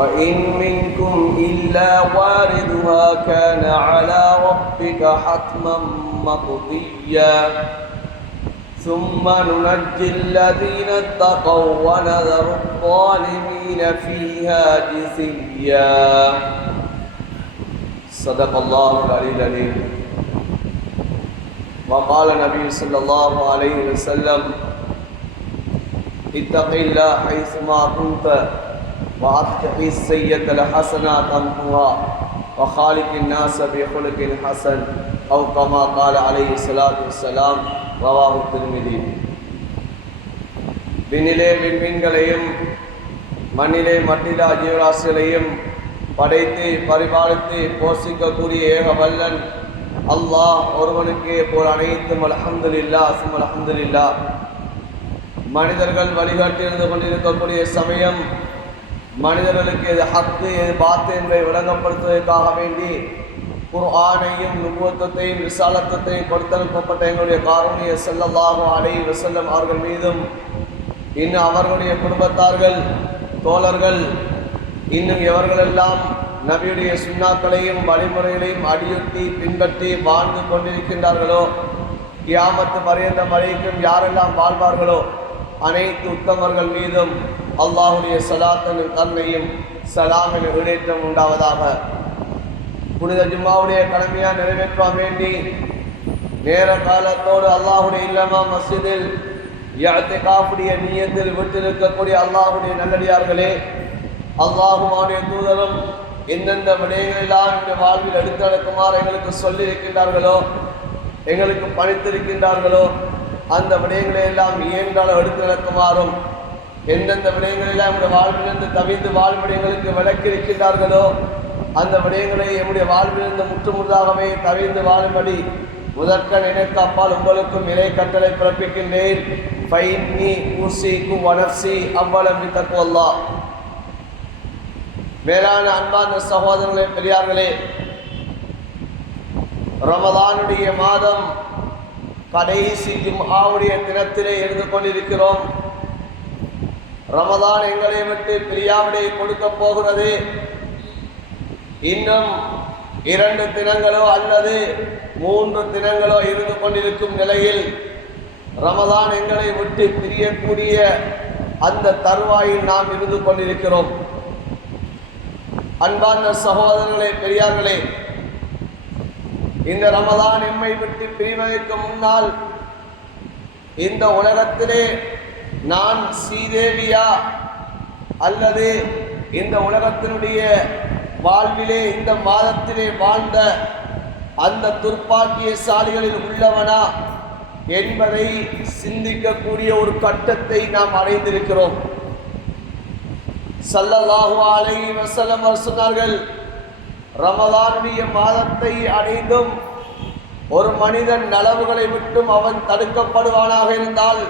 وإن منكم إلا واردها كان على ربك حتما مقضيا ثم ننجي الذين اتقوا ونذر الظالمين فيها جثيا صدق الله العلي العظيم. وقال النبي صلى الله عليه وسلم اتق الله حيثما كنت وأتبع السيئة الحسنة تمحها وخالق الناس بخلق حسن أو كما قال عليه الصلاة والسلام. ரவாஹு திர்மிதி. விண்ணிலே விண்மீன்களையும் மண்ணிலே மட்டிலா ஜீவராசிகளையும் படைத்து பரிபாலித்து போஷிக்கக்கூடிய ஏக வல்லன் அல்லாஹ் ஒருவனுக்கே போல் அனைத்தும் அல்ஹம்துலில்லாஹ் சும்ம அல்ஹம்துலில்லாஹ். மனிதர்கள் வழிகாட்டியிருந்து கொண்டிருக்கக்கூடிய சமயம் மனிதர்களுக்கு எது ஹக்கு எது பாத்து என்பதை விளங்கப்படுத்துவதற்காக வேண்டி குர்ஆனையும் நுபுவத்தையும் ரிசாலத்தையும் கொடுத்தனுப்பப்பட்ட எங்களுடைய காரூணிய ஸல்லல்லாஹு அலைஹி வஸல்லம் அவர்கள் மீதும் இன்னும் அவர்களுடைய குடும்பத்தார்கள் தோழர்கள் இன்னும் எவர்களெல்லாம் நபியுடைய சுன்னாக்களையும் வழிமுறைகளையும் அடியொட்டி பின்பற்றி வாழ்ந்து கொண்டிருக்கின்றார்களோ கியாமத்து பரியந்தம் வரைக்கும் யாரெல்லாம் வாழ்வார்களோ அனைத்து உத்தமர்கள் மீதும் அல்லாஹுடைய ஸலாத்தின் கருணையும் சலாமின் இடேற்றம் உண்டாவதாக. புனித ஜும்மாவுடைய கடமையா நிறைவேற்ற வேண்டி நேர காலத்தோடு அல்லாஹுடைய இல்லமா மஸ்ஜிதில் இஅ்திகாஃபுடைய நியத்தில் விட்டிருக்கக்கூடிய அல்லாஹுடைய நல்லடியார்களே, அல்லாஹுடைய தூதரும் எந்தெந்த விடயங்களெல்லாம் இந்த வாழ்வில் எடுத்து நடக்குமாறு எங்களுக்கு சொல்லி இருக்கின்றார்களோ எங்களுக்கு பணித்திருக்கின்றார்களோ அந்த விடயங்களை எல்லாம் இயன்றாலும் எடுத்து நடக்குமாறும் எந்தெந்த விடயங்களெல்லாம் நம்முடைய வாழ்விலிருந்து தவிர்த்து வாழ்விட எங்களுக்கு விளக்கி இருக்கின்றார்களோ அந்த விடயங்களை என்னுடைய வாழ்விலிருந்து முற்றுமுழுதாகவே தவிர்த்து வாழும்படி முதற்க நினைக்க அப்பால் உங்களுக்கும் இறை கட்டளை பிறப்பிக்கின்றேன். மேலான அன்பான சகோதரர்களே, பெரியார்களே, ரமதானுடைய மாதம் கடைசி ஜும்ஆவுடைய தினத்திலே இருந்து கொண்டிருக்கிறோம். ரமதான் எங்களை விட்டு பிரியாவிடை கொடுக்க போகிறது. இன்னும் 2 தினங்களோ அல்லது 3 தினங்களோ இருந்து கொண்டிருக்கும் நிலையில் ரமதான் எங்களை விட்டு பிரியக்கூடிய அந்த தருவாயில் நாம் இருந்து கொண்டிருக்கிறோம். அன்பான சகோதரர்களே, பெரியார்களே, இந்த ரமதான் எம்மை விட்டு பிரிவதற்கு முன்னால் இந்த உலகத்திலே நான் ஸ்ரீதேவியா அல்லது இந்த உலகத்தினுடைய வாழ்விலே இந்த மாதத்திலே வாழ்ந்த அந்த துர்ப்பாக்கியசாலிகளில் உள்ளவனா என்பதை சிந்திக்கக்கூடிய ஒரு கட்டத்தை நாம் அடைந்திருக்கிறோம். ஸல்லல்லாஹு அலைஹி வஸல்லம் சொன்னார்கள், ரமதானுடைய மாதத்தை அடைந்தும் ஒரு மனிதன் நலவுகளை விட்டும் அவன் தடுக்கப்படுவானாக இருந்தால்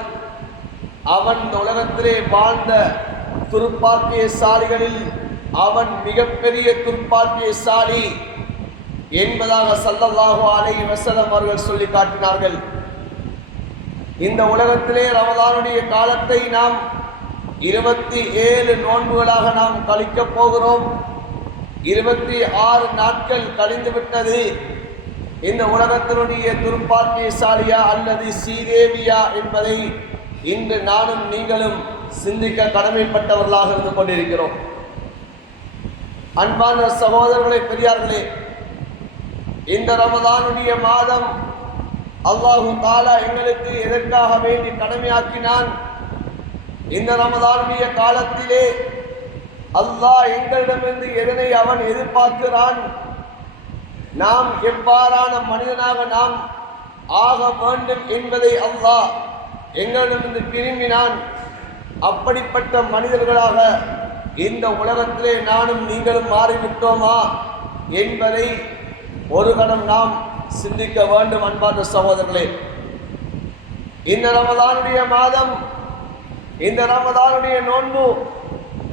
அவன் இந்த உலகத்திலே வாழ்ந்த துர்ப்பாக்கியசாலிகளில் அவன் மிகப்பெரிய துர்ப்பாக்கியசாலி என்பதாக ஸல்லல்லாஹு அலைஹி வஸல்லம் அவர்கள் சொல்லி காட்டினார்கள். இந்த உலகத்திலே ரமதானுடைய காலத்தை நாம் 27 நோன்புகளாக நாம் கழிக்கப் போகிறோம். 26 நாட்கள் கழிந்து விட்டது. இந்த உலகத்தினுடைய துர்ப்பாக்கியசாலியா அல்லது ஸ்ரீதேவியா என்பதை இன்று நானும் நீங்களும் சிந்திக்க கடமைப்பட்டவர்களாக இருந்து கொண்டிருக்கிறோம். அன்பான சகோதரர்களே, பெரியார்களே, இந்த ரமதானுடைய மாதம் அல்லாஹு தஆலா எங்களுக்கு எதற்காக வேண்டி கடமையாக்கினான்? இந்த ரமதானுடைய காலத்திலே அல்லாஹ் எங்களிடமிருந்து எதனை அவன் எதிர்பார்க்கிறான்? நாம் எவ்வாறான மனிதனாக நாம் ஆக வேண்டும் என்பதை அல்லாஹ் எங்களிடமிருந்து விரும்பினான். அப்படிப்பட்ட மனிதர்களாக இந்த உலகத்திலே நானும் நீங்களும் மாறிவிட்டோமா என்பதை ஒரு கணம் நாம் சிந்திக்க வேண்டும். அன்பார்ந்த சகோதரர்களே, இந்த ரமதானுடைய மாதம், இந்த ரமதானுடைய நோன்பு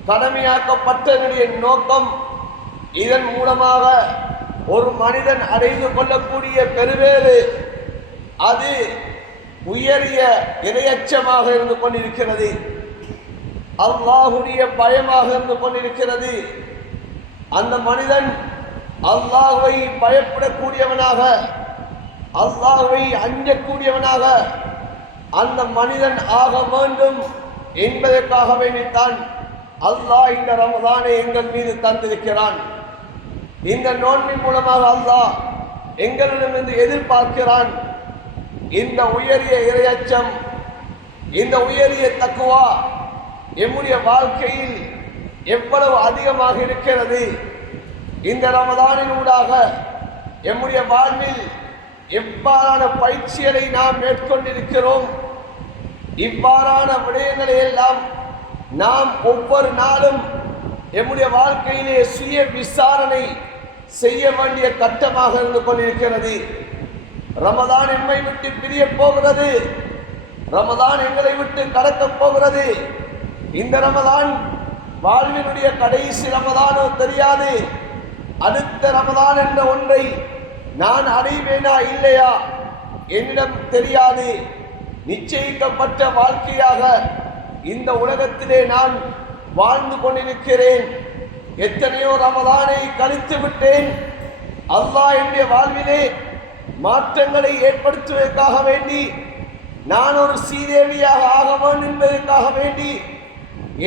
கடமையாக்கப்பட்டதனுடைய நோக்கம் இதன் மூலமாக ஒரு மனிதன் அடைந்து கொள்ளக்கூடிய பெருவேறு அது உயரிய இரையச்சமாக இருந்து கொண்டிருக்கிறது. அல்லாஹுடைய பயமாக இருந்து கொண்டிருக்கிறது. அந்த மனிதன் அல்லாஹ்வை பயப்படக்கூடியவனாக, அல்லாஹ்வை அஞ்சக்கூடியவனாக அந்த மனிதன் ஆக வேண்டும் என்பதற்காக வேண்டித்தான் அல்லாஹ் இந்த ரமதானை எங்கள் மீது தந்திருக்கிறான். இந்த நோன்பின் மூலமாக அல்லாஹ் எங்களிடமிருந்து எதிர்பார்க்கிறான் இந்த உயரிய இறையச்சம், இந்த உயரிய தக்குவா எம்முடைய வாழ்க்கையில் எவ்வளவு அதிகமாக இருக்கிறது. இந்த ரமதானின் ஊடாக எம்முடைய வாழ்வில் எவ்வாறான பயிற்சிகளை நாம் மேற்கொண்டிருக்கிறோம், இவ்வாறான விடயங்களை எல்லாம் நாம் ஒவ்வொரு நாளும் எம்முடைய வாழ்க்கையிலே சுய விசாரணை செய்ய வேண்டிய கட்டமாக இருந்து கொண்டிருக்கிறது. ரமதான் எம்மை விட்டு பிரிய போகிறது, ரமதான் எங்களை விட்டு கடக்கப் போகிறது. இந்த ரமதான் வாழ்வினுடைய கடைசி ரமதானோ தெரியாது. அடுத்த ரமதான் என்ற ஒன்றை நான் அடைவேனா இல்லையா என்னிடம் தெரியாது. நிச்சயிக்கப்பட்ட வாழ்க்கையாக இந்த உலகத்திலே நான் வாழ்ந்து கொண்டிருக்கிறேன். எத்தனையோ ரமதானை கழித்து விட்டேன். அல்லாஹ் என்னுடைய வாழ்விலே மாற்றங்களை ஏற்படுத்துவதற்காக வேண்டி, நான் ஒரு சீதேவியாக ஆக வேண்டும் என்பதற்காக வேண்டி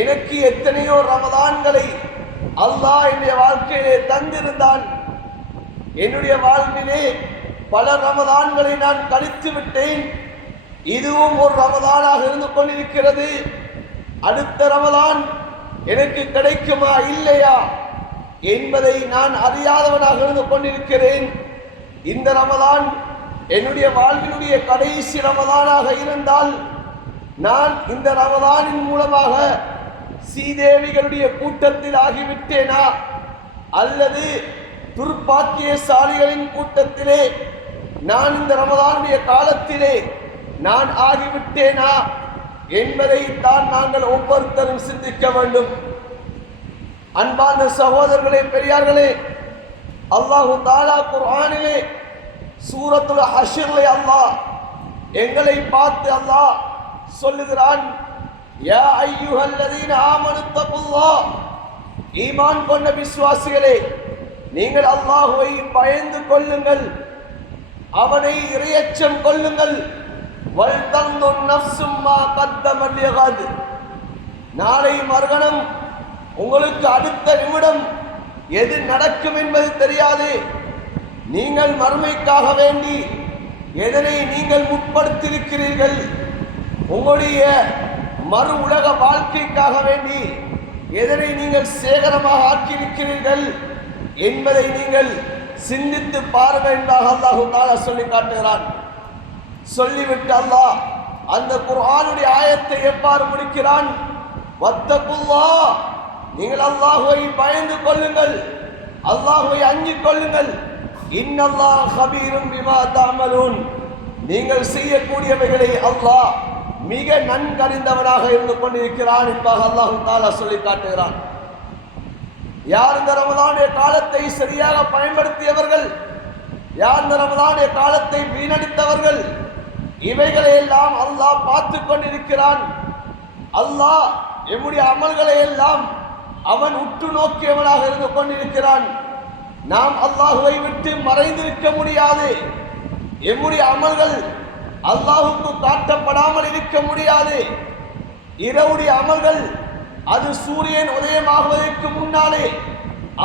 எனக்கு எத்தனையோ ரமதான்களை அல்லாஹ் என்னுடைய வாழ்க்கையிலே தந்திருந்தான். என்னுடைய வாழ்விலே பல ரமதான்களை நான் கழித்து விட்டேன். இதுவும் ஒரு ரமதானாக இருந்து கொண்டிருக்கிறது. அடுத்த ரமதான் எனக்கு கிடைக்குமா இல்லையா என்பதை நான் அறியாதவனாக இருந்து கொண்டிருக்கிறேன். இந்த ரமதான் என்னுடைய வாழ்வினுடைய கடைசி ரமதானாக இருந்தால் நான் இந்த ரமதானின் மூலமாக சீதேவிகளுடைய கூட்டத்தில் ஆகிவிட்டேனா அல்லது துர்பாக்கியசாலிகளின் கூட்டத்திலே நான் இந்த ரமதானுடைய காலத்திலே நான் ஆகிவிட்டேனா என்பதை தான் நாங்கள் ஒவ்வொருத்தரும் சிந்திக்க வேண்டும். அன்பார்ந்த சகோதரர்களே, பெரியார்களே, அல்லாஹு தஆலா குர்ஆனிலே சூரத்துல் ஹஷ்ரிலே அல்லாஹ் எங்களை பார்த்து அல்லாஹ் சொல்லுகிறான், யா அய்யுஹல்லதீன ஆமனு தகுல்லாஹ், ஈமான் கொண்ட விசுவாசிகளே, நீங்கள் அல்லாஹ்வை பயந்து கொள்ளுங்கள், அவனை இறையச்சம் கொள்ளுங்கள். வல்தன்துர் நஃப்சும் மா கத்தமத் லிகத், நாளை மறுகணம் உங்களுக்கு அடுத்த நிமிடம் எது நடக்கும் என்பது தெரியாது. நீங்கள் மறுமைக்காக வேண்டி எதனை நீங்கள் முற்படுத்தியிருக்கிறீர்கள், உங்களுடைய மறு உலக வாழ்க்கைக்காக வேண்டி எதனை நீங்கள் சேகரமாக ஆக்கியிருக்கிறீர்கள் என்பதை நீங்கள் சிந்தித்து பாருங்கள் என்பதாக அல்லாஹு தஆலா சொல்லி காட்டுகிறான். சொல்லிவிட்டு அல்லாஹ் அந்த குர்ஆனுடைய ஆயத்தை எவ்வாறு முடிக்கிறான்? வத்தகுல்லாஹ், நீங்கள் அல்லாஹ்வை பயந்து கொள்ளுங்கள், அல்லாஹ்வை அஞ்சிக் கொள்ளுங்கள். இன்னல்லாஹ் கபீரும் பிமா தஅமலூன், நீங்கள் செய்யக்கூடியவைகளை அல்லாஹ் மிக நன்கறிந்தவனாக இருந்து கொண்டிருக்கிறான் என்பதாக அல்லாஹு தஆலா சொல்லி காட்டுகிறான். யார் இந்த ரமதானுடைய காலத்தை சரியாக பயன்படுத்தியவர்கள், யார் இந்த ரமதானுடைய காலத்தை வீணடித்தவர்கள், இவைகளை எல்லாம் அல்லாஹ் பார்த்து கொண்டிருக்கிறான். அல்லாஹ் எம்முடைய அமல்களை எல்லாம் அவன் உற்று நோக்கியவனாக இருந்து கொண்டிருக்கிறான். நாம் அல்லாஹுவை விட்டு மறைந்திருக்க முடியாது. எம்முடைய அமல்கள் அல்லாஹுக்கு காட்டப்படாமல் இருக்க முடியாது. இரவுடைய அமல்கள் அது சூரியன் உதயமாகுவதற்கு முன்னாலே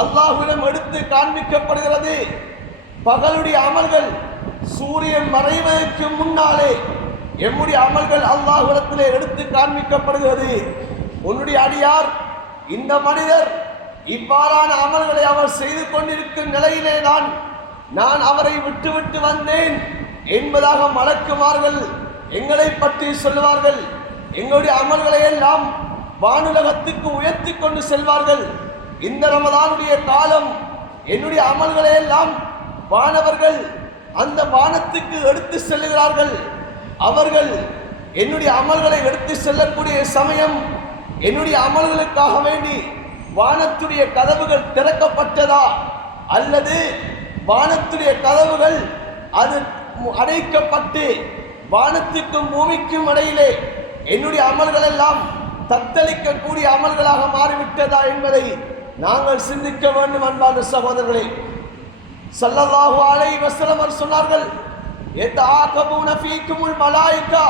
அல்லாஹ்விடம் எடுத்து காண்பிக்கப்படுகிறது. பகலுடைய அமல்கள் சூரியன் மறைவதற்கு முன்னாலே எம்முடைய அமல்கள் அல்லாஹ்விடத்திலே எடுத்து காண்பிக்கப்படுகிறது. உன்னுடைய அடியார், இந்த மனிதர் இவ்வாறான அமல்களை அவர் செய்து கொண்டிருக்கும் நிலையிலே நான் அவரை விட்டுவிட்டு வந்தேன் என்பதாக மலக்குமார்கள் எங்களை பற்றி சொல்லுவார்கள். எங்களுடைய அமல்களை எல்லாம் வானுலகத்துக்கு உயர்த்தி கொண்டு செல்வார்கள். இந்த ரமதானுடைய காலம் என்னுடைய அமல்களை எல்லாம் வானவர்கள் அந்த வானத்துக்கு எடுத்து செல்லுகிறார்கள். அவர்கள் என்னுடைய அமல்களை எடுத்து செல்லக்கூடிய சமயம் என்னுடைய அமல்களுக்காக வேண்டி வானத்துடைய கதவுகள் திறக்கப்பட்டதா அல்லது வானத்துடைய கதவுகள் அது அடைக்கப்பட்டு வானத்துக்கும் பூமிக்கும் இடையிலே என்னுடைய அமல்கள் எல்லாம் தத்தளிக்கக்கூடிய அமல்களாக மாறிவிட்டதா என்பதை நாங்கள் சிந்திக்க வேண்டும் அன்பான சகோதரர்களே. ஸல்லல்லாஹு அலைஹி வஸல்லம் அவர் சொன்னார்கள், யதஆகபூன ஃபீக்குமுல் மலாயிகா,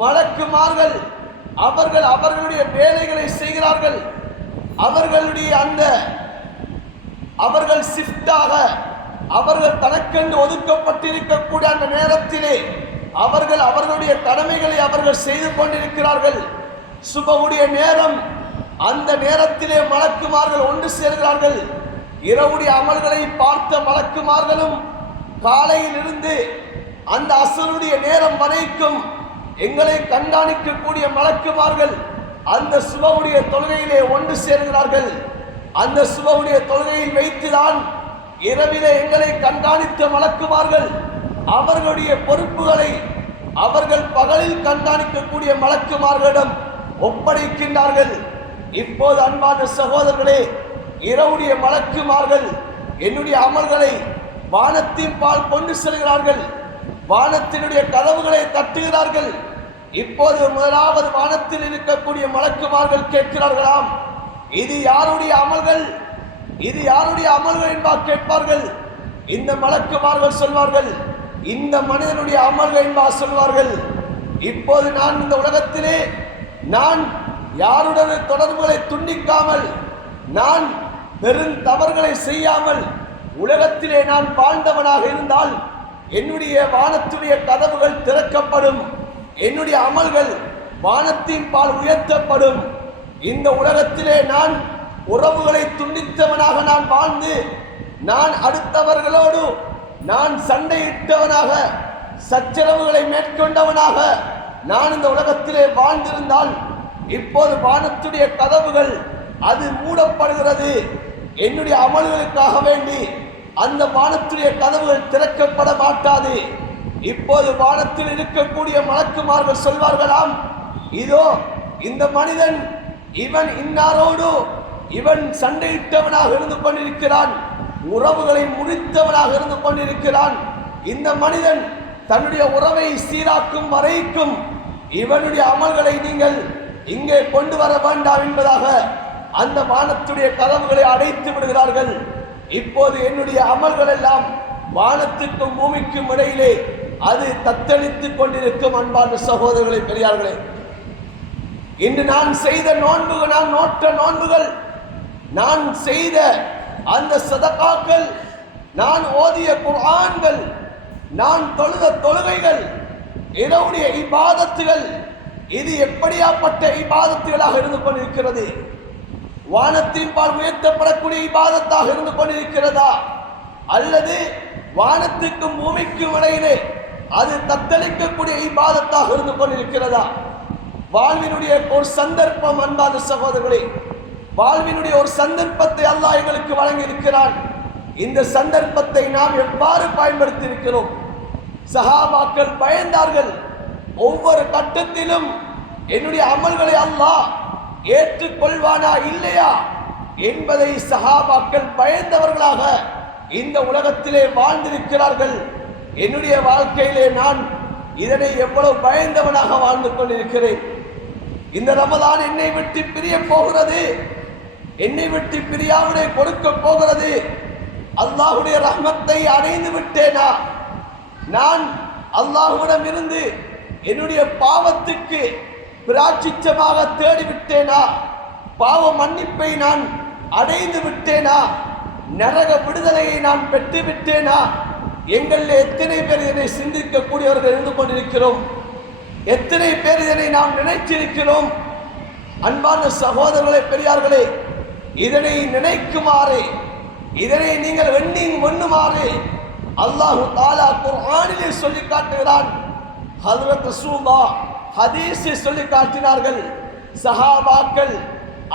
மலக்குமார்கள் அவர்கள் அவர்களுடைய வேலைகளை செய்கிறார்கள். அவர்கள் ஷிஃப்டாக அவர்கள் தனக்கென்று ஒதுக்கப்பட்டிருக்கக்கூடிய அந்த நேரத்திலே அவர்கள் அவர்களுடைய கடமைகளை அவர்கள் செய்து கொண்டிருக்கிறார்கள். சுபஹுடைய நேரம், அந்த நேரத்திலே மலக்குமார்கள் ஒன்று சேர்கிறார்கள். இரவுடைய அமல்களை பார்த்த மலக்குமார்களும் காலையில் இருந்து அந்த அசருடைய நேரம் வரைக்கும் எங்களை கண்காணிக்கக்கூடிய மலக்குமார்கள் அந்த சுபஹுடைய தொழுகையிலே ஒன்று சேர்கிறார்கள். அந்த சுபஹுடைய தொழுகையில் வைத்துதான் இரவிலே எங்களை கண்காணித்த மலக்குமார்கள் அவர்களுடைய பொறுப்புகளை அவர்கள் பகலில் கண்காணிக்கக்கூடிய மலக்குமார்களிடம் ஒப்படைக்கின்றார்கள். இப்போது அன்பான சகோதரர்களே, இரவுடைய மலக்குமார்கள் என்னுடைய அமல்களை வானத்தின் பால் கொண்டு செல்கிறார்கள். வானத்தினுடைய கதவுகளை தட்டுகிறார்கள். இப்போது முதலாவது வானத்தில் இருக்கக்கூடிய மலக்குமார்கள் கேட்கிறார்களாம், இது யாருடைய அமல்கள், இது யாருடைய அமல்கள் என்பார் கேட்பார்கள். இந்த மலக்குமார்கள் சொல்வார்கள், இந்த மனிதனுடைய அமல்கள் என்பார் சொல்வார்கள். இப்போது நான் இந்த உலகத்திலே நான் யாருடன் தொடர்புகளை துண்டிக்காமல், நான் பெரும் தவறுகளை செய்யாமல் உலகத்திலே நான் வாழ்ந்தவனாக இருந்தால் என்னுடைய வானத்துடைய கதவுகள் திறக்கப்படும், என்னுடைய அமல்கள் வானத்தின் பால் உயர்த்தப்படும். இந்த உலகத்திலே நான் உறவுகளை துண்டித்தவனாக நான் வாழ்ந்து, நான் அடுத்தவர்களோடு நான் சண்டையிட்டவனாக, சச்சரவுகளை மேற்கொண்டவனாக நான் இந்த உலகத்திலே வாழ்ந்திருந்தால் இப்போது வானத்துடைய கதவுகள் அது மூடப்படுகிறது. என்னுடைய அமல்களுக்காக வேண்டி அந்த வானத்துடைய கதவுகள் திறக்கப்பட மாட்டாது. இப்போது வானத்தில் இருக்கக்கூடிய மலக்குமார்கள் சொல்வார்களாம், இதோ இந்த மனிதன் இவன் இன்னாரோடு இவன் சண்டையிட்டவனாக இருந்து கொண்டிருக்கிறான், உறவுகளை முறித்தவனாக இருந்து கொண்டிருக்கிறான். இந்த மனிதன் தன்னுடைய உறவை சீராக்கும் வரைக்கும் இவனுடைய அமல்களை நீங்கள் இங்கே கொண்டு வர வேண்டாம் என்பதாக அந்த வானத்துடைய கதவுகளை அடைத்து விடுகிறார்கள். இப்போது என்னுடைய அமல்கள் எல்லாம் வானத்துக்கும் பூமிக்கும் இடையிலே அது தத்தளித்துக் கொண்டிருக்கும். அன்பான சகோதரர்களை, பெரியார்களே, இன்று நான் செய்த நோன்புகள், நான் நோட்ட நோன்புகள், நான் செய்த அந்த சதகாக்கள், நான் ஓதிய குர்ஆன்கள், நான் தொழுத தொழுகைகள், இரவுடைய இபாதத்துகள், இது எப்படியாப்பட்ட இபாதத்துகளாக இருந்து கொண்டிருக்கிறது? வானத்தின் பால் உயர்த்தப்படக்கூடிய இபாதத்தாக இருந்து கொண்டிருக்கிறதா, அல்லது வானத்துக்கும் பூமிக்கும் இடையிலே அது தத்தளிக்கக்கூடிய இபாதத்தாக இருந்து கொண்டிருக்கிறதா? வாழ்வினுடைய ஒரு சந்தர்ப்பம், அன்பான சகோதரர்களே, வாழ்வினுடைய ஒரு சந்தர்ப்பத்தை அல்லாஹ் எங்களுக்கு வழங்கி இருக்கிறான். இந்த சந்தர்ப்பத்தை நாம் எவ்வாறு பயன்படுத்தி இருக்கிறோம்? சஹாபாக்கள் பயந்தார்கள். ஒவ்வொரு கட்டத்திலும் என்னுடைய அமல்களை அல்லாஹ் ஏற்றுக்கொள்வானா இல்லையா என்பதை சஹாபாக்கள் பயந்தவர்களாக இந்த உலகத்திலே வாழ்ந்திருக்கிறார்கள். என்னுடைய வாழ்க்கையிலே நான் இதனை எவ்வளவு பயந்தவனாக வாழ்ந்து கொண்டிருக்கிறேன். இந்த ரமதான் என்னை விட்டு பிரிய போகிறது, என்னை விட்டு பிரியாவினை கொடுக்க போகிறது. அல்லாஹுடைய ரஹ்மத்தை அடைந்து விட்டேனா? நான் அல்லாஹுவிடம் இருந்து என்னுடைய பாவத்துக்கு பிராச்சிச்சமாக தேடிவிட்டேனா? பாவ மன்னிப்பை நான் அடைந்து விட்டேனா? நரக விடுதலையை நான் பெற்று விட்டேனா? எங்களில் எத்தனை பேர் இதனை சிந்திக்கக்கூடியவர்கள் இருந்து கொண்டிருக்கிறோம்? எத்தனை பேர் இதனை நாம் நினைச்சிருக்கிறோம்? அன்பான சகோதரர்களே, பெரியார்களே, இதனை நினைக்குமாறு, இதனை நீங்கள் எண்ணுமாறு அல்லாஹு தஆலா குர்ஆனிலே சொல்லி காட்டுகிறான். ஹஜ்ரத் ரசூலுல்லாஹ் ஹதீஸை சொல்லி காட்டினார்கள். சஹாபாக்கள்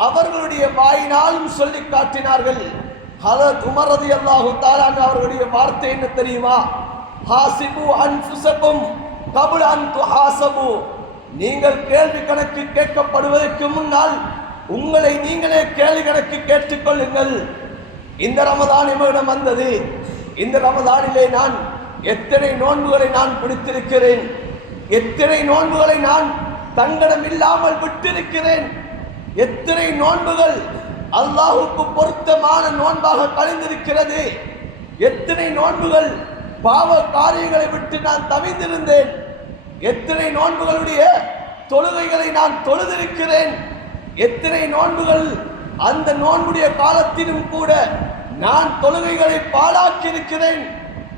அவர்களுடைய வாயினாலும் சொல்லி காட்டினார்கள். ஹஜ்ரத் உமர் ரலியல்லாஹு தஆலா அவர்களுடைய வார்த்தை என்ன தெரியுமா? ஹாசிபு அன்ஃபுஸகும் கப்ல அன் துஹாசபு. நீங்கள் கேள்வி கணக்கு கேட்கப்படுவதற்கு முன்னால் உங்களை நீங்களே கேள்வி கணக்கு கேட்டுக்கொள்ளுங்கள். இந்த ரமதான் எம்மிடம் வந்தது. இந்த ரமதானிலே நான் எத்தனை நோன்புகளை நான் பிடித்திருக்கிறேன், எத்தனை நோன்புகளை நான் தங்கடம் இல்லாமல் விட்டிருக்கிறேன், எத்தனை நோன்புகள் அல்லாஹுக்கு பொருத்தமான நோன்பாக கழிந்திருக்கிறது. எத்தனை நோன்புகள் பாவ காரியங்களை விட்டு நான் தவிர்த்திருந்தேன். எத்தனை நோன்புகளுடைய தொழுகைகளை நான் தொழுதிருக்கிறேன். எத்தனை நோன்புகள் அந்த நோன்புடைய காலத்திலும் கூட நான் தொழுகைகளை பாழாக்கி இருக்கிறேன்.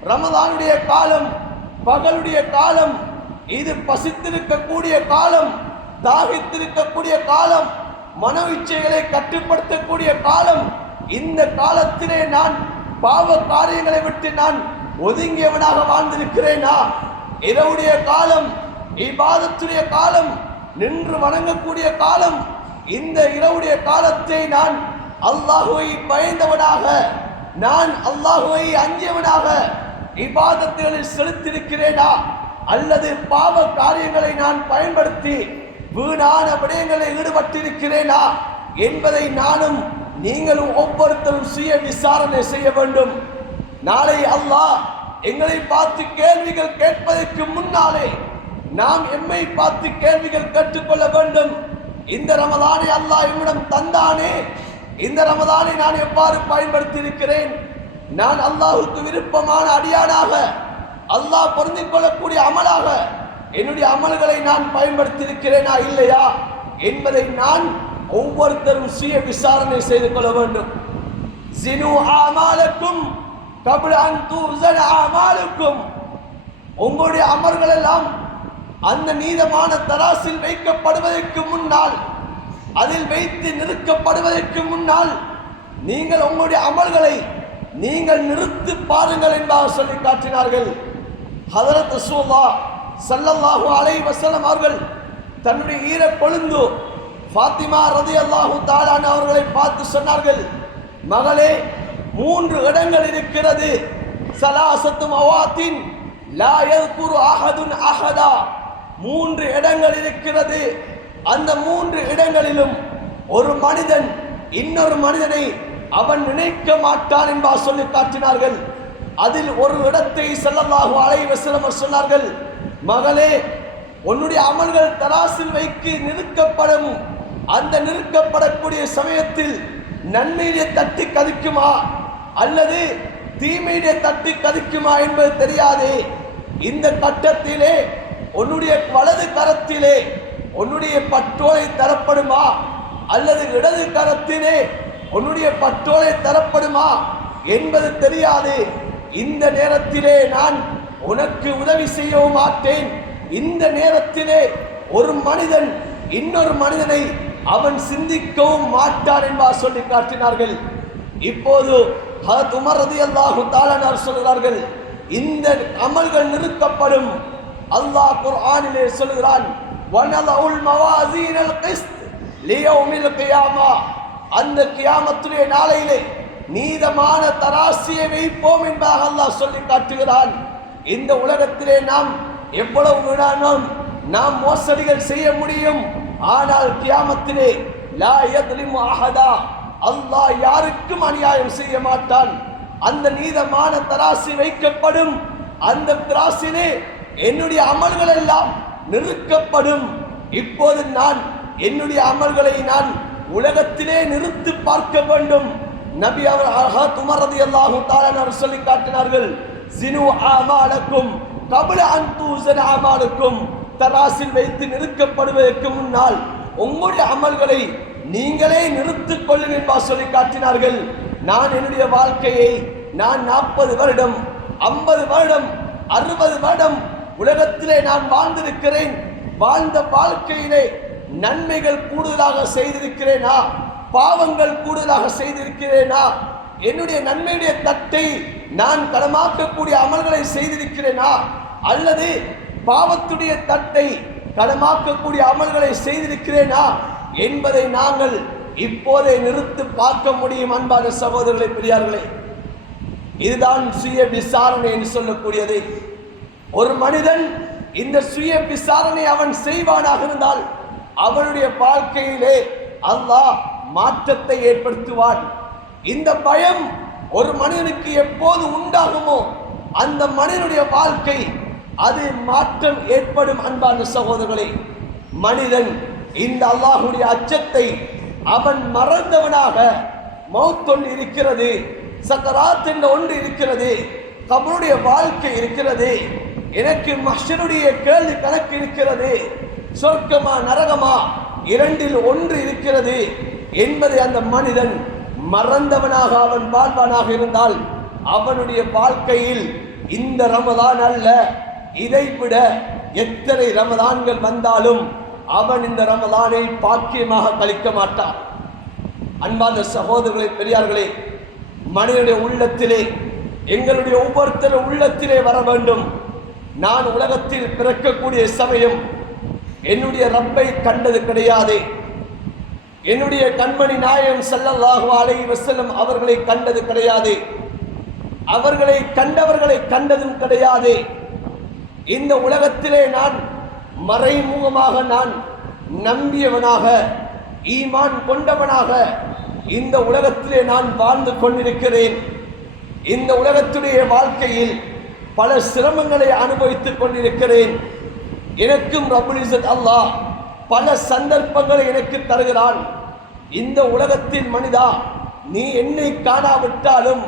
ரமதானுடைய காலம், பகலுடைய காலம், இது பசித்திருக்கக்கூடிய காலம், தாகித்திருக்கக்கூடிய காலம், மன இச்சைகளை கட்டுப்படுத்தக்கூடிய காலம். இந்த காலத்திலே நான் பாவ காரியங்களை விட்டு நான் ஒதுங்கியவனாக வாழ்ந்திருக்கிறேனா? இரவுடைய காலம், இபாதத்துடைய காலம், நின்று வணங்கக்கூடிய காலம். இந்த இரவுடைய காலத்தை நான் அல்லாஹுவை பயந்தவனாக, நான் அல்லாஹுவை அஞ்சியவனாக இபாதத்துகளில் செலுத்திருக்கிறேனா? அல்லது பாவ காரியங்களை நான் பயன்படுத்தி வீணான விடயங்களில் ஈடுபட்டிருக்கிறேனா என்பதை நானும் நீங்களும் ஒவ்வொருத்தரும் சுய விசாரணை செய்ய வேண்டும். நாளை அல்லாஹ் எங்களை பார்த்து கேள்விகள் கேட்பதற்கு முன்னாலே நாம் எம்மை பார்த்து கேள்விகள் கற்றுக்கொள்ள வேண்டும். இந்த ரமதானை அல்லாஹ் என்னிடம் தந்தானே, இந்த ரமதானை நான் எவ்வாறு பயன்படுத்தி இருக்கிறேன்? நான் அல்லாஹுக்கு விருப்பமான அடியானாக, அல்லாஹ் பொருந்திக் கொள்ளக்கூடிய அமலாக என்னுடைய அமல்களை நான் பயன்படுத்தி இருக்கிறேனா இல்லையா என்பதை நான் ஒவ்வொருத்தரும் சுய விசாரணை செய்து கொள்ள வேண்டும். ஜினு ஆமாலக்கும் கப்ல அன் துஸன ஆமாலுக்கும். உங்களுடைய அமல்கள் எல்லாம் அந்த நீதமான தராசில் வைக்கப்படுவதற்கு முன்னால், அதில் வைத்து நிறுக்கப்படுவதற்கு முன்னால் நீங்கள் உங்களுடைய அமல்களை நீங்கள் நிறுத்தி பாருங்கள் என்பதாக சொல்லி காட்டினார்கள். ஹதரத் ரசூலுல்லாஹ் ஸல்லல்லாஹு அலைஹி வஸல்லம் அவர்கள் தன்னுடைய ஈர கொழுந்து ஃபாத்திமா ரலியல்லாஹு தஆலா அவர்களை பார்த்து சொன்னார்கள், மகளே, 3 இடங்கள் இருக்கிறது. ஸலாஸத்து மவாத்தின் லா யذ்குரு அஹதுன் அஹதா. 3 இடங்கள் இருக்கிறது. அந்த 3 இடங்களிலும் ஒரு மனிதன் இன்னொரு மனிதனை அவன் நினைக்க மாட்டான் என்பதாக சொல்லி காட்டினார்கள். அதில் ஒரு இடத்தை ஸல்லல்லாஹு அலைஹி வஸல்லம் சொன்னார்கள், மகளே, உன்னுடைய அமல்கள் தராசில் வைத்து நிறுக்கப்படும். அந்த நிறுக்கப்படக்கூடிய சமயத்தில் நன்மையை தட்டி கதிக்குமா அல்லது தீமையை தட்டி கதிக்குமா என்பது தெரியாது. இந்த கட்டத்திலே உன்னுடைய வலது கரத்திலே உன்னுடைய பட்டோலை தரப்படுமா அல்லது இடது கரத்திலே உன்னுடைய பட்டோலை தரப்படுமா என்பது தெரியாது. இந்த நேரத்திலே நான் உனக்கு உதவி செய்யவும் மாட்டேன். இந்த நேரத்திலே ஒரு மனிதன் இன்னொரு மனிதனை அவன் சிந்திக்கவும் மாட்டான் என்பதாக சொல்லி காட்டினார்கள். இப்போது ஹஜ்ரத் உமர் ரலியல்லாஹு தஆலா சொல்கிறார்கள், இந்த அமல்கள் நிறுத்தப்படும். அல்லாஹ் குர்ஆனிலே சொல்கிறான், வனலஉல் மவாசீனல் கிஸ்த் லியௌமில் கியாமா. அந்த கியாமத்துடைய நாளையிலே நீதமான தராசியை வைப்போம் என்பதாக அல்லாஹ் சொல்லி காட்டுகிறான். இந்த உலகத்திலே நாம் எவ்வளவு வேணாலும் நாம் மோசடிகள் செய்ய முடியும். ஆனால் கியாமத்திலே லா யத்லிமு அஹதா, அல்லாஹ் யாருக்கும் அநியாயம் செய்ய மாட்டான். அந்த நீதமான தராசி வைக்கப்படும். அந்த தராசிலே என்னுடைய அமல்கள் எல்லாம் நிறுக்கப்படும். இப்போது நான் என்னுடைய அமல்களை நான் உலகத்திலே நிறுத்தி பார்க்க வேண்டும். நபி அவர்கள் உமர் ரலியல்லாஹு தஆலா சொல்லி காட்டினார்கள், ஜினு ஆமாலக்கும் கப்ல அன் துஸன ஆமாலுக்கும். தராசில் வைத்து நிறுக்கப்படுவதற்கு முன்னால் உங்களுடைய அமல்களை நீங்களே நிறுத்திக் கொள்ளுங்கள் என்பதாக சொல்லி காட்டினார்கள். நான் என்னுடைய வாழ்க்கையை நான் 40 வருடம் 50 வருடம் 60 வருடம் உலகத்திலே நான் வாழ்ந்திருக்கிறேன். வாழ்ந்த வாழ்க்கையிலே நன்மைகள் கூடுதலாக செய்திருக்கிறேனா, பாவங்கள் கூடுதலாக செய்திருக்கிறேனா, என்னுடைய நன்மையுடைய தட்டை நான் கடமாக்கக்கூடிய அமல்களை செய்திருக்கிறேனா அல்லது பாவத்துடைய தட்டை கடமாக்கக்கூடிய அமல்களை செய்திருக்கிறேனா என்பதை நாங்கள் இப்போதே நிறுத்தி பார்க்க முடியும். அன்பான சகோதரர்களே, பெரியார்களே, இதுதான் சுய விசாரணை என்று சொல்லக்கூடியது. ஒரு மனிதன் இந்த சுய விசாரணை அவன் செய்வானாக இருந்தால் அவனுடைய வாழ்க்கையிலே அல்லாஹ் மாற்றத்தை ஏற்படுத்துவான். இந்த பயம் ஒரு மனிதனுக்கு எப்போது உண்டாகுமோ அந்த மனிதனுடைய வாழ்க்கை அது மாற்றம் ஏற்படும். அன்பான சகோதரர்களே, மனிதன் இந்த அல்லாஹ்வுடைய அச்சத்தை அவன் மறந்தவனாக மௌத் ஒன்று இருக்கிறது, சக்கராத் என்ற ஒன்று இருக்கிறது, கபருடைய வாழ்க்கை இருக்கிறது, எனக்கு மஹ்ஷருடைய கேள்வி கணக்கு இருக்கிறது, சொர்க்கமா நரகமா இரண்டில் ஒன்று இருக்கிறது என்பதை அந்த மனிதன் மறந்தவனாக அவன் வாழ்வானாக இருந்தால் அவனுடைய வாழ்க்கையில் இந்த ரமதான் அல்ல, இதைவிட எத்தனை ரமதான்கள் வந்தாலும் அவன் இந்த ரமதானை பாக்கியமாக கழிக்க மாட்டான். அன்பார்ந்த சகோதரர்களே, பெரியார்களே, மனிதனுடைய உள்ளத்திலே, எங்களுடைய ஒவ்வொருத்தரும் உள்ளத்திலே வர வேண்டும். நான் உலகத்தில் பிறக்கக்கூடிய சமயம் என்னுடைய ரப்பை கண்டது கிடையாது, என்னுடைய கண்மணி நாயகம் ஸல்லல்லாஹு அலைஹி வஸல்லம் அவர்களை கண்டது கிடையாது, அவர்களை கண்டவர்களை கண்டதும் கிடையாது. இந்த உலகத்திலே நான் மறைமுகமாக நான் நம்பியவனாக ஈமான் கொண்டவனாக இந்த உலகத்திலே நான் வாழ்ந்து கொண்டிருக்கிறேன். இந்த உலகத்துடைய வாழ்க்கையில் பல சிரமங்களை அனுபவித்துக் கொண்டிருக்கிறேன். எனக்கும் ரப்புல் இஸ்ஸத் அல்லாஹ் பல சந்தர்ப்பங்களை எனக்கு தருகிறான். இந்த உலகத்தின் மனிதா, நீ என்னை காணாவிட்டாலும்